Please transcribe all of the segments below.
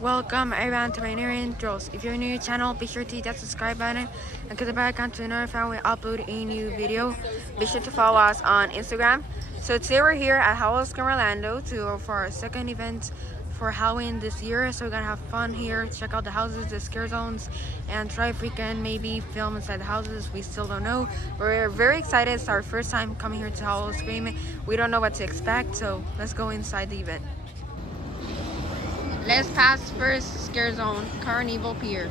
Welcome everyone to my new intros. If you're new to the channel, be sure to hit that subscribe button and click the bell icon to be notified when we upload a new video. Be sure to follow us on Instagram. So today we're here at Halloween Orlando for our second event for Halloween this year. So we're gonna have fun here, check out the houses, the scare zones, and try if we can maybe film inside the houses. We still don't know. We're very excited. It's our first time coming here to Halloween Scream. We don't know what to expect, so let's go inside the event. Let's pass first scare zone, Carnival Pier.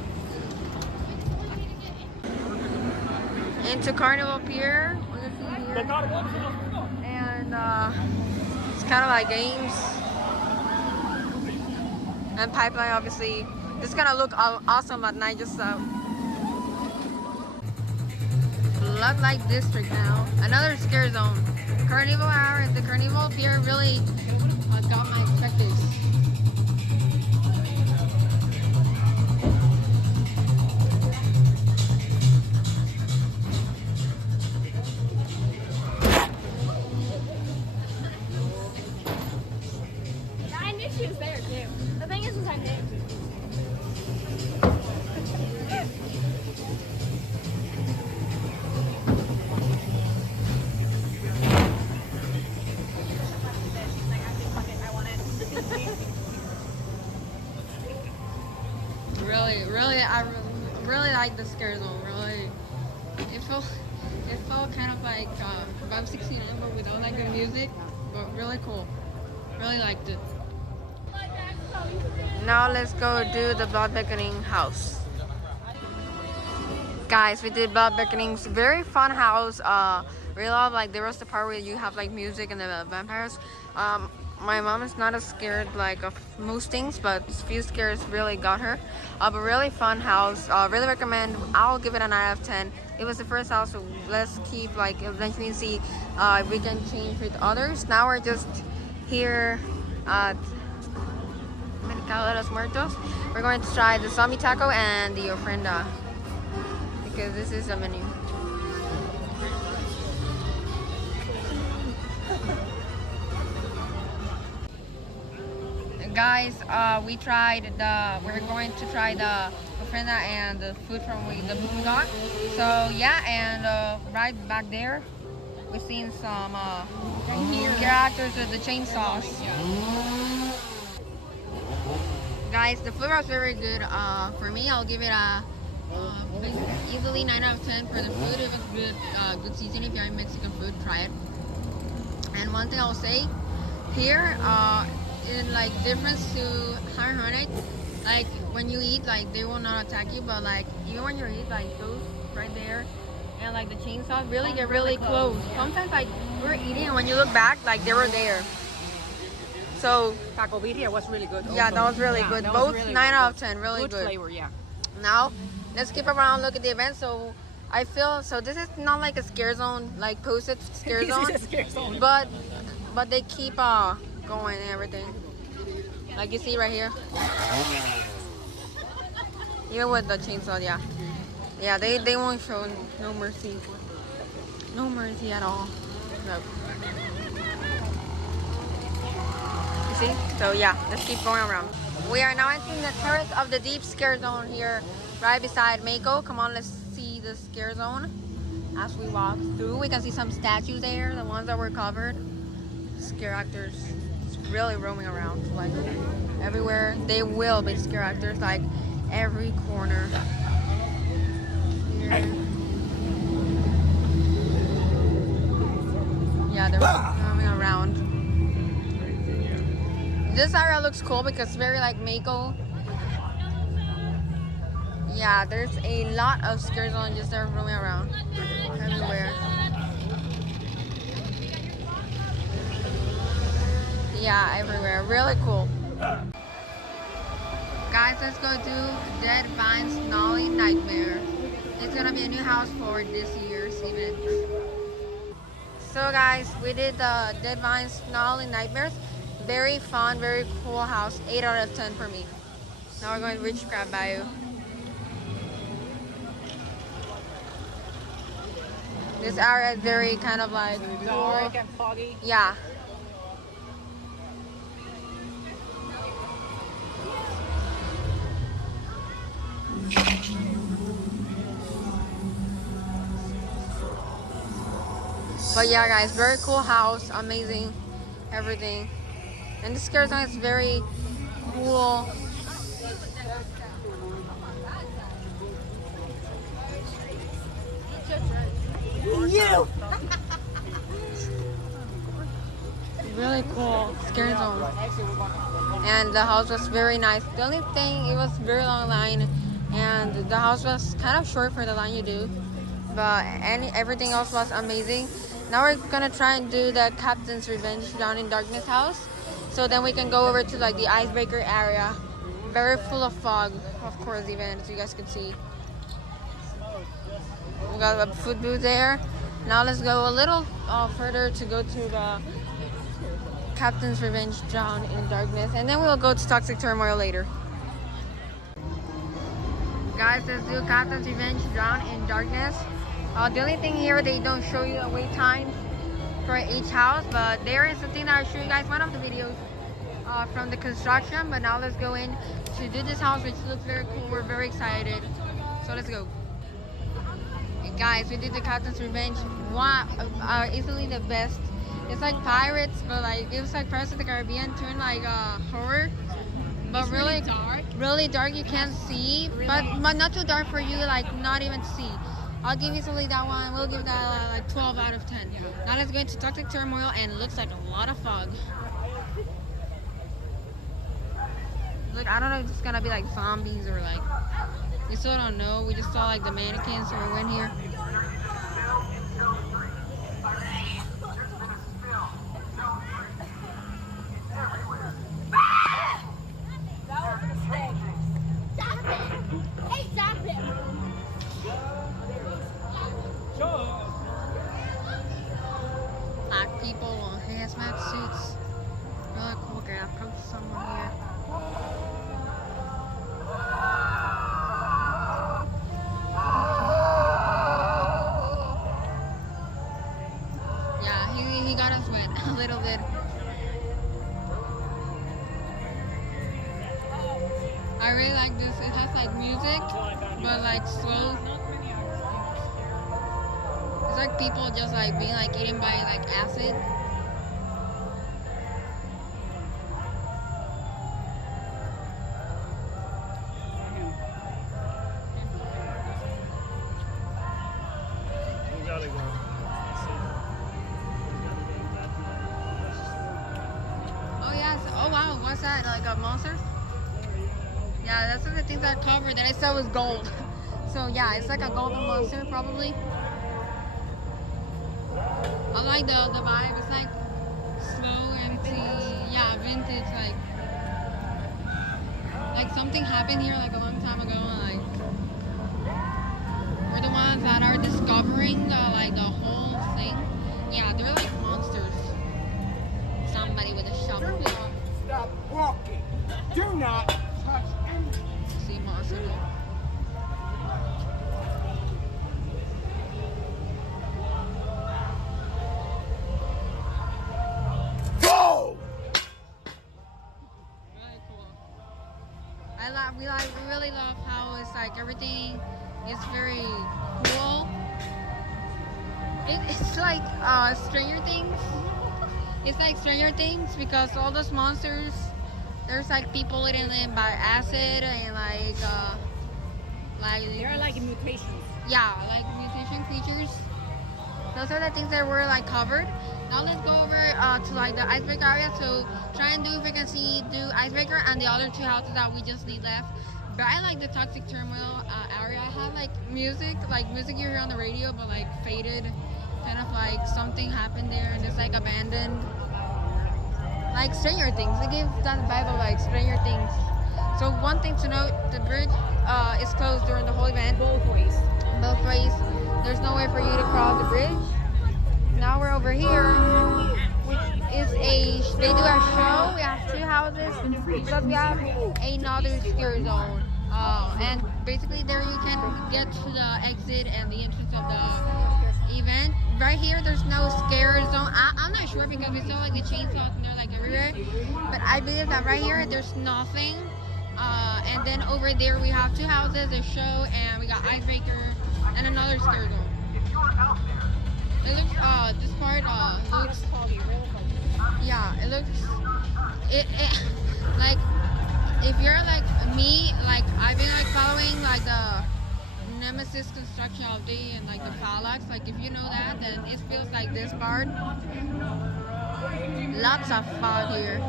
Into Carnival Pier, we're gonna see here. And it's kind of like games. And pipeline, obviously. This is gonna look awesome at night, just Blood Light District now. Another scare zone. Carnival Hour at the Carnival Pier really got my expectations. I knew she was there too. The thing is I knew. I really like the scare zone. Really, it felt kind of like Vibe 69, but without like the music. But really cool. Really liked it. Now let's go do the Blood Beckoning house. Guys, we did Blood Beckoning's very fun house. Really love like there was the part where you have like music and the vampires. My mom is not as scared like of most things, but few scares really got her. But really fun house. Really recommend. I'll give it a 9 out of 10. It was the first house, so let's keep like eventually see if we can change with others. Now we're just here at Mercado de los Muertos. We're going to try the zombie taco and the ofrenda because this is a menu. Guys, we're going to try the ofrenda and the food from the food we got. So yeah, and right back there, we've seen some characters with the chainsaws. Guys, the food was very good. For me, I'll give it a easily 9 out of 10 for the food. It was good, good seasoning. If you like Mexican food, try it. And one thing I'll say here, in like difference to Higher Hornet, like when you eat, like they will not attack you, but like even when you eat, like those right there and like the chainsaws really get really close. Sometimes like we're eating and when you look back, like they were there. So Taco birria was really good. yeah, that was really good. Both really 9 out of 10, really good. Flavor, yeah. Now let's keep around, look at the event. So I feel so this is not like a scare zone, like posted scare zone, This is a scare zone. but they keep going and everything. Like you see right here. Even with the chainsaw, yeah. Yeah, they won't show no mercy. No mercy at all. No. You see? So yeah, let's keep going around. We are now entering the Terrace of the Deep scare zone here, right beside Mako. Come on, let's see the scare zone. As we walk through, we can see some statues there, the ones that were covered. Scare actors. Really roaming around like everywhere. They will be scare actors like every corner here. Yeah, they're roaming around. This area looks cool because it's very like Mako. Yeah, there's a lot of scare zones just there roaming around everywhere. Yeah, everywhere. Really cool. Guys, let's go do Dead Vine Snarly Nightmare. It's gonna be a new house for this year's event. So guys, we did the Dead Vine Snarly Nightmares. Very fun, very cool house. 8 out of 10 for me. Now we're going to Rich Crab Bayou. This area is very kind of like Dark and foggy. Yeah. But yeah, guys, very cool house, amazing, everything. And the scare zone is very cool. You! Really cool scare zone. And the house was very nice. The only thing, it was very long line, and the house was kind of short for the line you do. But everything else was amazing. Now we're gonna try and do the Captain's Revenge Down in Darkness house. So then we can go over to like the icebreaker area. Very full of fog, of course, even as you guys can see. We got a food booth there. Now let's go a little further to go to the Captain's Revenge Down in Darkness, and then we'll go to Toxic Turmoil later. Guys, let's do Captain's Revenge Down in Darkness. The only thing here, they don't show you the wait times for each house, but there is something that I'll show you guys one of the videos from the construction. But now let's go in to do this house, which looks very cool. We're very excited, so let's go. Okay, guys, we did the Captain's Revenge. Easily the best. It's like pirates, but like it was like Pirates of the Caribbean turned like horror, but it's really dark. You can't see, but not too dark for you, like not even to see. I'll give you something that one. We'll give that like 12 out of 10. Now let's go into Toxic Turmoil, and it looks like a lot of fog. Look, I don't know if it's gonna be like zombies or like, we still don't know. We just saw like the mannequins, so we went here. Black people on hazmat suits. Really cool. Okay, I approached someone here. Yeah, he got us wet a little bit. I really like this. It has like music, but like slow. It's like people just like being like eaten by like acid. Oh yeah, oh wow, what's that? Like a monster? Yeah, that's one of the things I covered that I said was gold. So yeah, it's like a golden monster probably. I like the vibe. It's like slow, empty, yeah, vintage. Like something happened here like a long time ago. Like we're the ones that are discovering the whole thing. Yeah, they're like monsters. Somebody with a shovel. Stop walking. Do not touch anything. See monster there. We really love how it's like everything is very cool. It's like Stranger Things. It's like Stranger Things because all those monsters, there's like people eating them by acid and like They're like mutations. yeah, like mutation creatures. Those are the things that were like covered. Now let's go over to like the icebreaker area to try and do if we can do icebreaker and the other two houses that we just need left. But I like the Toxic Turmoil area. I have like music you hear on the radio, but like faded, kind of like something happened there and it's like abandoned. Like Stranger Things. They give that vibe of like Stranger Things. So one thing to note, the bridge is closed during the whole event. Both ways. Both ways. There's no way for you to cross the bridge. Now we're over here, which is they do a show. We have two houses, plus we have another scare zone. And basically there you can get to the exit and the entrance of the event. Right here, there's no scare zone. I'm not sure because we saw like the chainsaws and they're like everywhere. But I believe that right here, there's nothing. And then over there we have two houses, a show, and we got Icebreaker and another scare zone. It looks this part looks yeah, it looks it like if you're like me, like I've been like following like the Nemesis construction update and like the Parallax, like if you know that, then it feels like this part. Lots of fun here.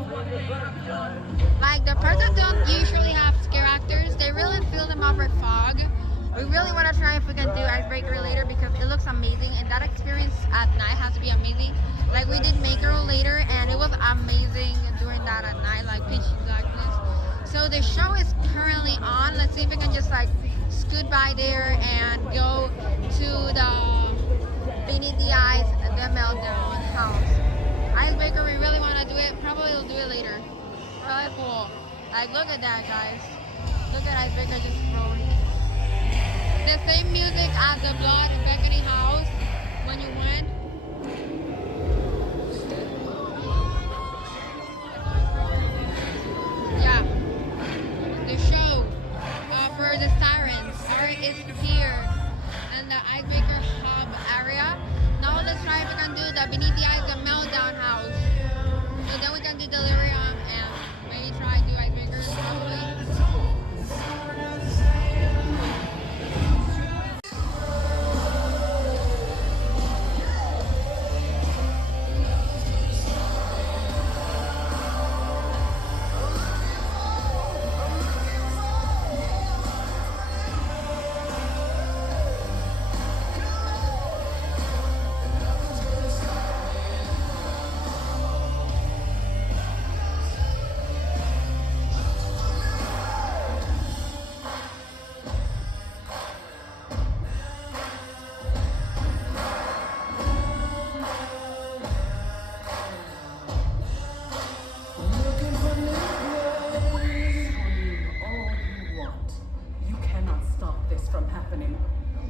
Like the parts that don't usually have scare actors, they really fill them up with fog. We really want to try if we can do Icebreaker later because it looks amazing, and that experience at night has to be amazing. Like we did Maker later, and it was amazing doing that at night, like pitch blackness. So the show is currently on. Let's see if we can just like scoot by there and go to the Beneath the Eyes, the Meltdown house. Icebreaker, we really want to do it. Probably we'll do it later. Really cool. Like look at that, guys. Look at Icebreaker just thrown. The same music as the Blood Beckoning house when you went. Yeah. The show for the sirens is here in the Icebreaker hub area. Now let's try if we can do the Beneath the Eyes, the Meltdown house. So then we can do Delirium and maybe try to do Icebreaker probably.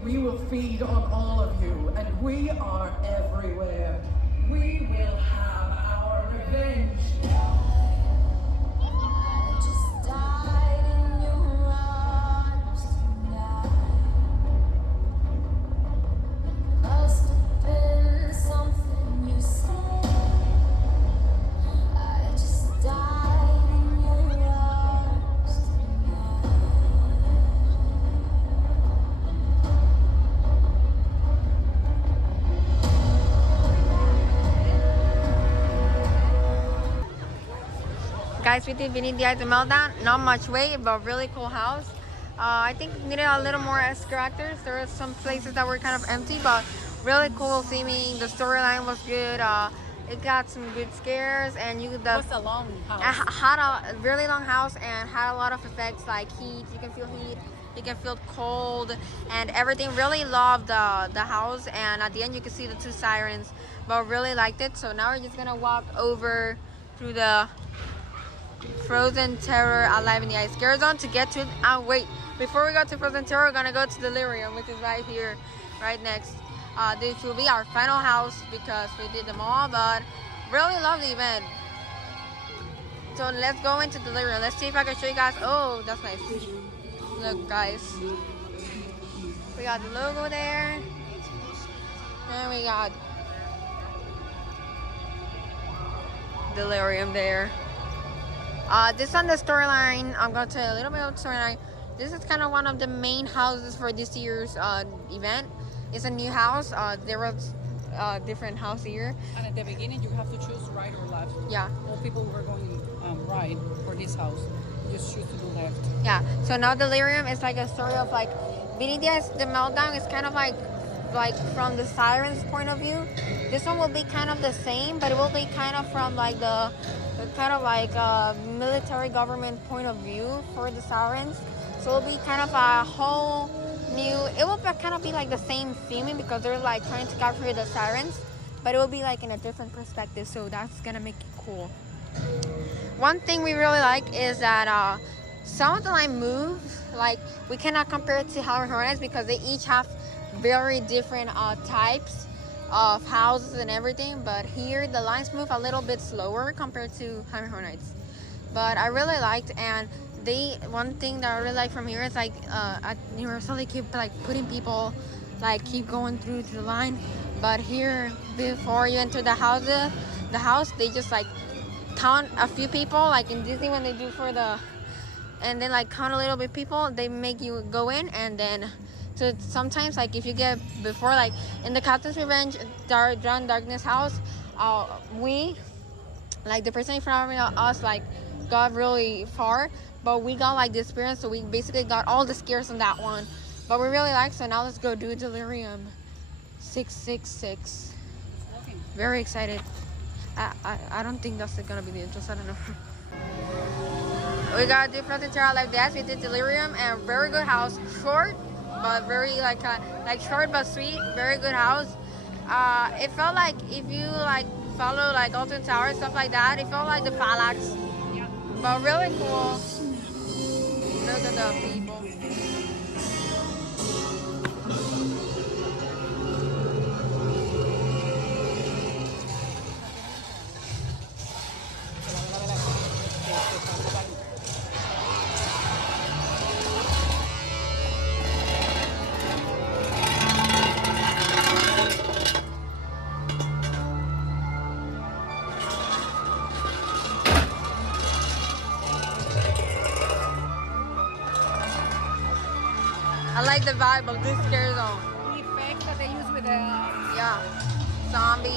We will feed on all of you, and we are everywhere. We will have our revenge. I just died in your arms tonight. Must have been something you said. I just died in your arms tonight. Guys, we did Beneath the Eyes, the Meltdown. Not much weight, but really cool house. I think it needed a little more scare actors. There were some places that were kind of empty, but really cool theming. The storyline was good. It got some good scares, and you the What's a long house? had a really long house and had a lot of effects like heat. You can feel heat. You can feel cold and everything. Really loved the house, and at the end you can see the two sirens, but really liked it. So now we're just gonna walk over through the Frozen Terror Alive in the Ice Scare Zone to get to wait, before we go to Frozen Terror, we're gonna go to Delirium, which is right here, right next. This will be our final house because we did them all, but really love the event. So let's go into Delirium. Let's see if I can show you guys. Oh, that's nice. Look, guys, we got the logo there, and we got Delirium there. This on the storyline, I'm gonna tell you a little bit about the storyline. This is kind of one of the main houses for this year's event. It's a new house. There was a different house here. And at the beginning, you have to choose right or left. Yeah. All people were going right for this house. You just choose to do left. Yeah. So now Delirium is like a story of like Beneath the Eyes, the Meltdown is kind of like from the sirens' point of view. This one will be kind of the same, but it will be kind of from like the kind of like military government point of view for the sirens. So it'll be kind of a whole new. It will kind of be like the same theming because they're like trying to capture the sirens, but it will be like in a different perspective. So that's gonna make it cool. One thing we really like is that some of the line moves. Like we cannot compare it to Halloween Horror because they each have very different types of houses and everything, but here the lines move a little bit slower compared to Halloween Horror Nights. But I really liked, and one thing that I really like from here is like at Universal they keep like putting people like keep going through to the line, but here before you enter the house they just like count a few people like in Disney when they do for the, and then like count a little bit people, they make you go in, and then so sometimes like if you get before like in the Captain's Revenge John Darkness house, we like the person in front of us like got really far, but we got like the experience, so we basically got all the scares on that one, but we really like. So now let's go do Delirium 666. Very excited. I don't think that's gonna be the interest. I don't know. We got different Terra Life Dance. We did Delirium and very good house. Short, but very like short but sweet. Very good house. It felt like if you like follow like Alton Tower stuff like that, it felt like the Phalanx. Yeah. But really cool. Look at the people. I like the vibe of this scare zone. The effects that they use with the Yeah. Zombie.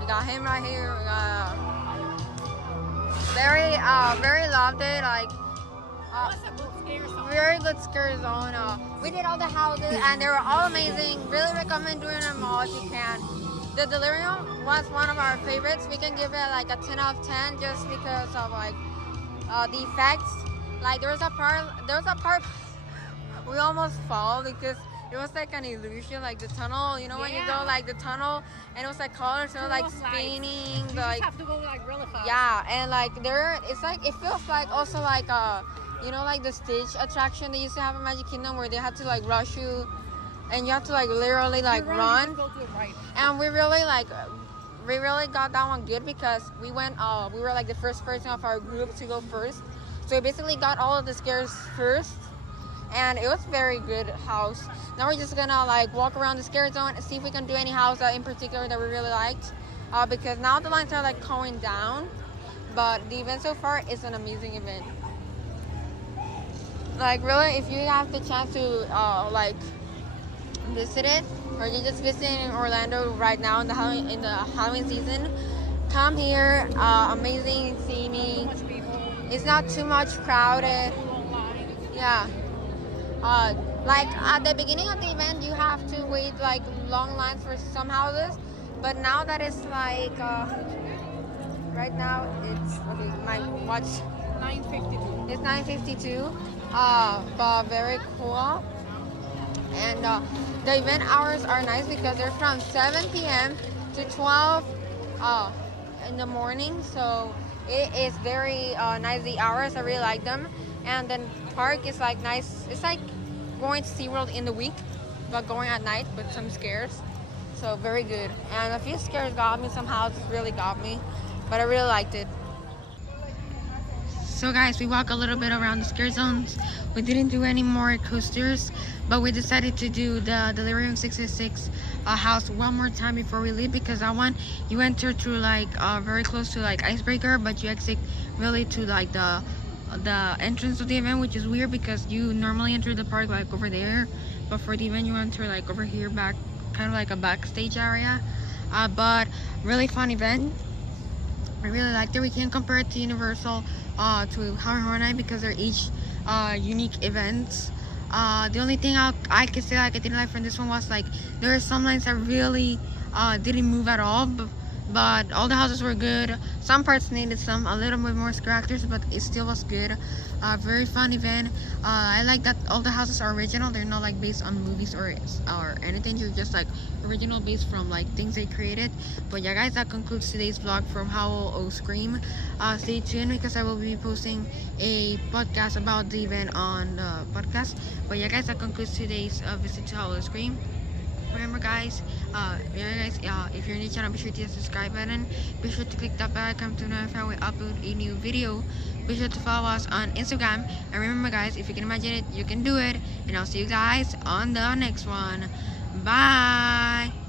We got him right here. We got very loved it. Like very good scare zone. We did all the houses and they were all amazing. Really recommend doing them all if you can. The Delirium was one of our favorites. We can give it like a 10 out of 10 just because of like the effects. Like there was a part we almost fall because it was like an illusion, like the tunnel, you know, when you go like the tunnel and it was like colors, so like spinning, you like just have to go like really fast. yeah, and like there it's like it feels like also like you know, like the Stitch attraction they used to have in Magic Kingdom where they had to like rush you and you have to like literally like run. Go to the right. And we really got that one good because we went we were like the first person of our group to go first, so we basically got all of the scares first, and it was very good house. Now we're just gonna like walk around the scare zone and see if we can do any house in particular that we really liked, because now the lines are like going down, but the event so far is an amazing event. Like really, if you have the chance to like visit it, or you're just visiting Orlando right now in the Halloween season, come here. Amazing theming. It's not too much crowded. Yeah. Like at the beginning of the event, you have to wait like long lines for some houses, but now that it's like right now it's okay. My watch 9:52. It's 9:52. But very cool. And the event hours are nice because they're from 7 p.m. to 12 in the morning. So it is very nice, the hours. I really like them. And then park is like nice. It's like going to SeaWorld in the week, but going at night with some scares. So very good. And a few scares got me, some houses really got me. But I really liked it. So guys, we walk a little bit around the scare zones. We didn't do any more coasters, but we decided to do the Delirium 666 house one more time before we leave, because that one you enter through like very close to like Icebreaker, but you exit really to like the entrance of the event, which is weird because you normally enter the park like over there, but for the event you enter like over here, back, kind of like a backstage area. But really fun event. I really liked it. We can't compare it to Universal to Horror Night because they're each unique events. The only thing I could say like I didn't like from this one was like there are some lines that really didn't move at all, but all the houses were good. Some parts needed a little bit more scare actors, but it still was good. Very fun event. I like that all the houses are original. They're not like based on movies or anything. They're just like original, based from like things they created. But yeah guys, that concludes today's vlog from Howl O Scream. Stay tuned because I will be posting a podcast about the event on the podcast. But yeah guys, that concludes today's visit to Howl O Scream. remember guys, if you're new to the channel, be sure to hit the subscribe button. Be sure to click that bell icon to notify when we upload a new video. Be sure to follow us on Instagram. And remember guys, if you can imagine it, you can do it. And I'll see you guys on the next one. Bye.